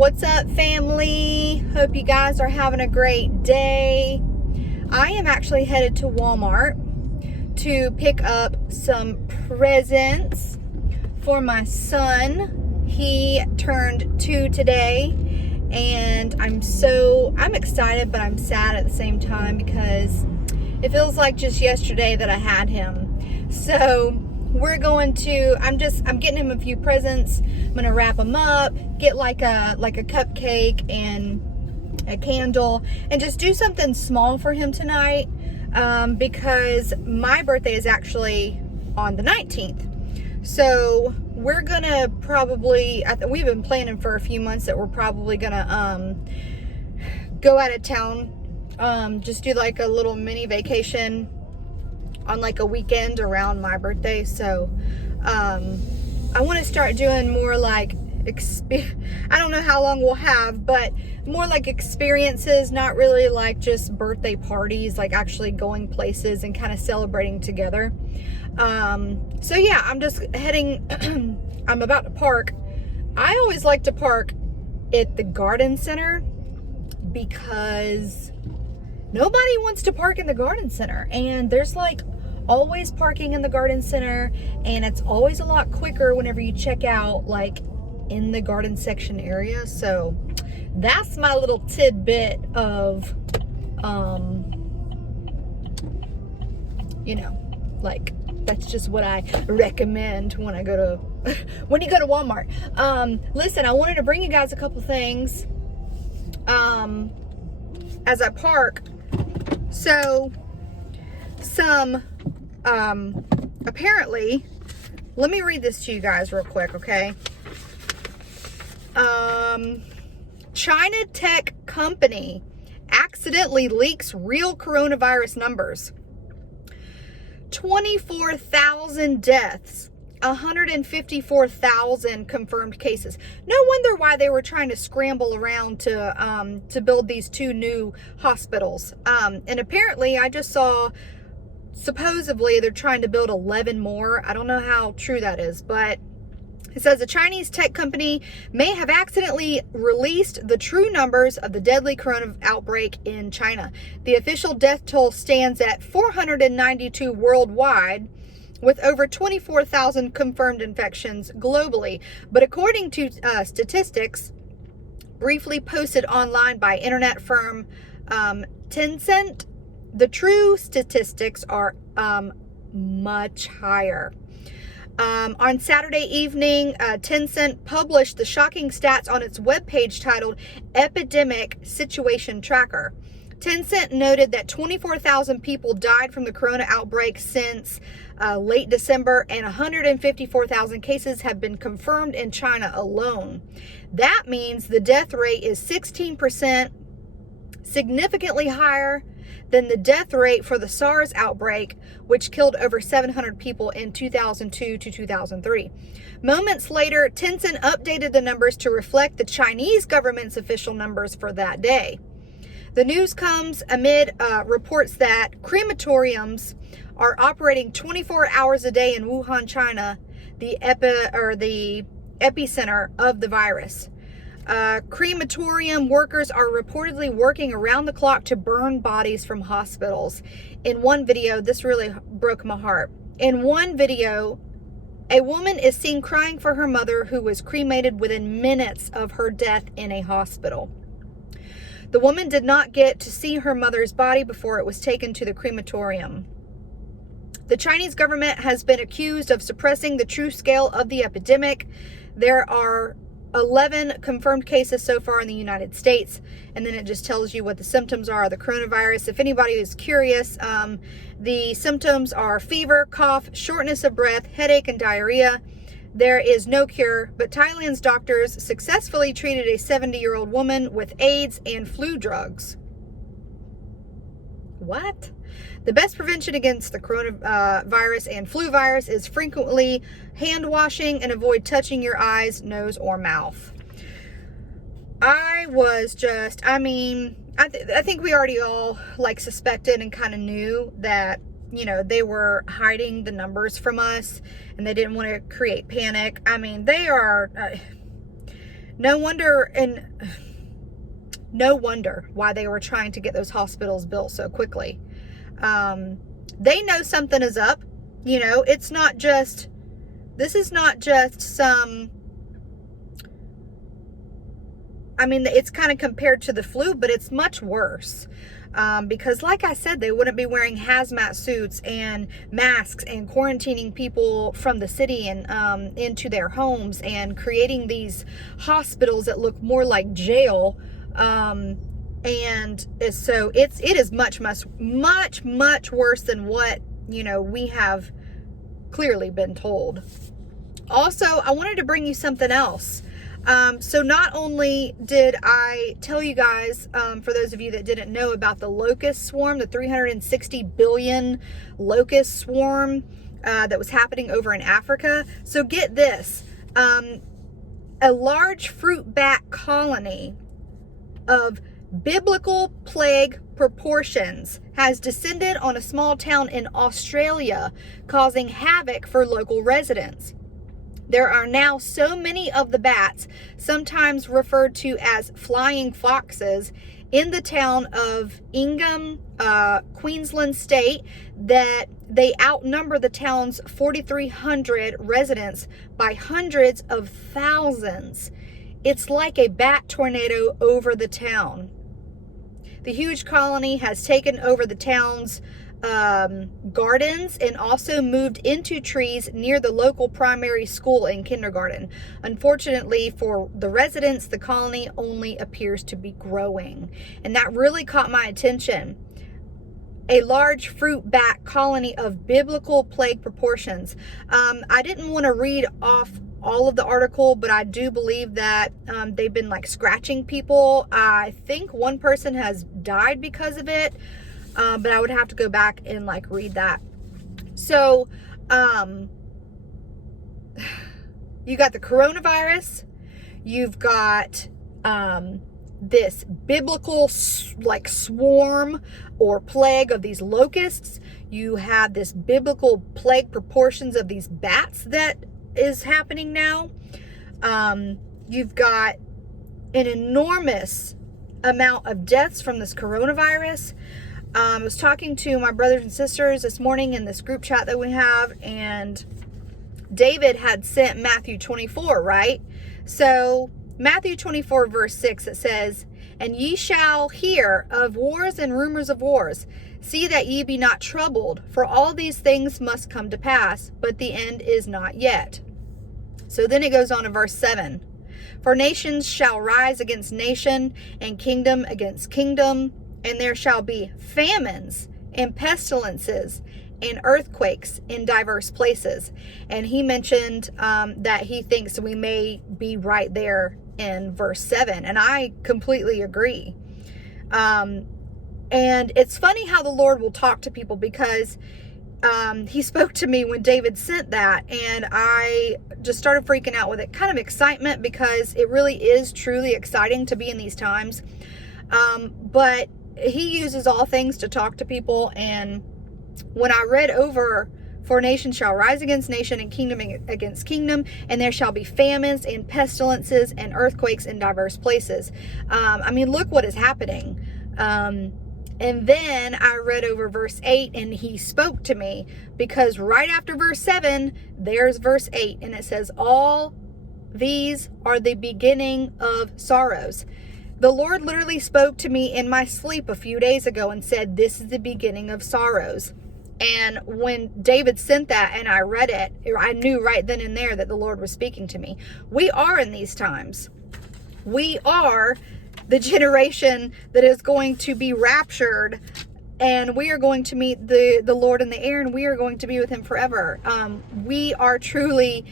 What's up, family? Hope you guys are having a great day. I am actually headed to Walmart to pick up some presents for my son. He turned 2 today, and I'm excited, but I'm sad at the same time because it feels like just yesterday that I had him. So we're going to, I'm getting him a few presents. I'm going to wrap them up, get like a cupcake and a candle, and just do something small for him tonight, because my birthday is actually on the 19th. So we're going to probably, we've been planning for a few months that we're probably going to go out of town, just do like a little mini vacation on like a weekend around my birthday. So I want to start doing more like I don't know how long we'll have, but more like experiences, not really like just birthday parties, like actually going places and kind of celebrating together. So yeah, I'm just heading I'm about to park. I always like to park at the garden center because nobody wants to park in the garden center, and there's like always parking in the garden center, and it's always a lot quicker whenever you check out like in the garden section area. So that's my little tidbit of like that's just what I recommend when I go to when you go to Walmart. Listen, I wanted to bring you guys a couple things as I park. So apparently, let me read this to you guys real quick, okay? China tech company accidentally leaks real coronavirus numbers. 24,000 deaths, 154,000 confirmed cases. No wonder why they were trying to scramble around to build these 2 new hospitals. And apparently, I just saw, supposedly they're trying to build 11 more. I don't know how true that is, but it says a Chinese tech company may have accidentally released the true numbers of the deadly corona outbreak in China. The official death toll stands at 492 worldwide, with over 24,000 confirmed infections globally. But according to statistics briefly posted online by internet firm Tencent, the true statistics are much higher. On Saturday evening, Tencent published the shocking stats on its webpage titled Epidemic Situation Tracker. Tencent noted that 24,000 people died from the corona outbreak since late December, and 154,000 cases have been confirmed in China alone. That means the death rate is 16%, significantly higher than the death rate for the SARS outbreak, which killed over 700 people in 2002 to 2003. Moments later, Tencent updated the numbers to reflect the Chinese government's official numbers for that day. The news comes amid reports that crematoriums are operating 24 hours a day in Wuhan, China, the epicenter of the virus. Crematorium workers are reportedly working around the clock to burn bodies from hospitals. In one video, this really broke my heart. In one video, a woman is seen crying for her mother, who was cremated within minutes of her death in a hospital. The woman did not get to see her mother's body before it was taken to the crematorium. The Chinese government has been accused of suppressing the true scale of the epidemic. There are 11 confirmed cases so far in the United States, and then it just tells you what the symptoms are of the coronavirus. If anybody is curious, the symptoms are fever, cough, shortness of breath, headache, and diarrhea. There is no cure, but Thailand's doctors successfully treated a 70-year-old woman with AIDS and flu drugs. What? The best prevention against the coronavirus and flu virus is frequently hand washing and avoid touching your eyes, nose, or mouth. I think we already all like suspected and kind of knew that, they were hiding the numbers from us and they didn't want to create panic. I mean, they are No wonder, and no wonder why they were trying to get those hospitals built so quickly. They know something is up. You know, this is not just some, I mean, it's kind of compared to the flu, but it's much worse. Because like I said, they wouldn't be wearing hazmat suits and masks and quarantining people from the city and into their homes and creating these hospitals that look more like jail. And so it is much worse than what, you know, we have clearly been told. Also, I wanted to bring you something else. So not only did I tell you guys, for those of you that didn't know about the locust swarm, the 360 billion locust swarm that was happening over in Africa. So get this, a large fruit bat colony of biblical plague proportions has descended on a small town in Australia, causing havoc for local residents. There are now so many of the bats, sometimes referred to as flying foxes, in the town of Ingham, Queensland state, that they outnumber the town's 4,300 residents by hundreds of thousands. It's like a bat tornado over the town. The huge colony has taken over the town's gardens and also moved into trees near the local primary school and kindergarten. Unfortunately for the residents, the colony only appears to be growing. And that really caught my attention. A large fruit bat colony of biblical plague proportions. I didn't want to read off all of the article, but I do believe that they've been like scratching people. I think one person has died because of it, but I would have to go back and like read that. So you got the coronavirus, you've got this biblical like swarm or plague of these locusts, you have this biblical plague proportions of these bats that is happening now. You've got an enormous amount of deaths from this coronavirus. I was talking to my brothers and sisters this morning in this group chat that we have, and David had sent Matthew 24, right? So Matthew 24 verse 6, it says, "And ye shall hear of wars and rumors of wars. See that ye be not troubled, for all these things must come to pass, but the end is not yet." So then it goes on to verse 7. "For nations shall rise against nation, and kingdom against kingdom, and there shall be famines and pestilences and earthquakes in diverse places." And he mentioned that he thinks we may be right there in verse 7. And I completely agree. And it's funny how the Lord will talk to people, because he spoke to me when David sent that, and I just started freaking out with it. Kind of excitement, because it really is truly exciting to be in these times. But he uses all things to talk to people. And when I read over, "For nation shall rise against nation, and kingdom against kingdom, and there shall be famines and pestilences and earthquakes in diverse places." I mean, look what is happening. And then I read over verse 8, and he spoke to me, because right after verse 7, there's verse 8, and it says, "All these are the beginning of sorrows." The Lord literally spoke to me in my sleep a few days ago and said, "This is the beginning of sorrows." And when David sent that and I read it, I knew right then and there that the Lord was speaking to me. We are in these times. We are the generation that is going to be raptured, and we are going to meet the Lord in the air, and we are going to be with him forever. We are truly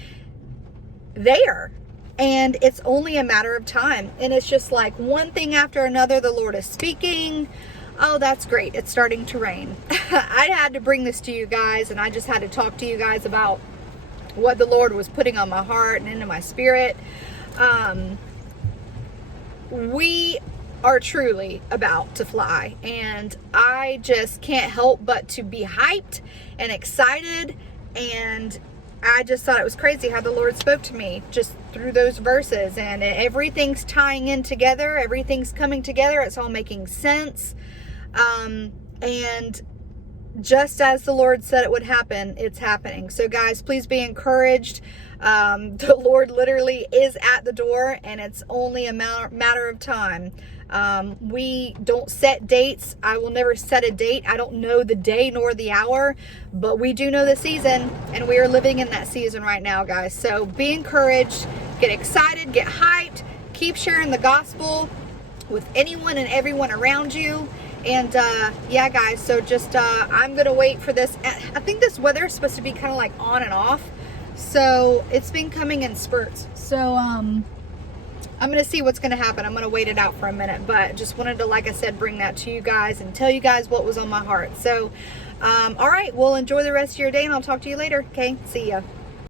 there, and it's only a matter of time. And it's just like one thing after another, the Lord is speaking. Oh, that's great. It's starting to rain. I had to bring this to you guys, and I just had to talk to you guys about what the Lord was putting on my heart and into my spirit. We are truly about to fly, and I just can't help but to be hyped and excited. And I just thought it was crazy how the Lord spoke to me just through those verses, and everything's tying in together. Everything's coming together. It's all making sense. And just as the Lord said it would happen, it's happening. So guys, please be encouraged. The Lord literally is at the door, and it's only a matter of time. We don't set dates. I will never set a date. I don't know the day nor the hour, but we do know the season, and we are living in that season right now, guys. So be encouraged, get excited, get hyped, keep sharing the gospel with anyone and everyone around you. And yeah, guys, so just I'm gonna wait for this. I think this weather is supposed to be kind of like on and off, so it's been coming in spurts. So I'm gonna see what's gonna happen. I'm gonna wait it out for a minute, but just wanted to, like I said, bring that to you guys and tell you guys what was on my heart. So all right, well, enjoy the rest of your day, and I'll talk to you later. Okay, see ya.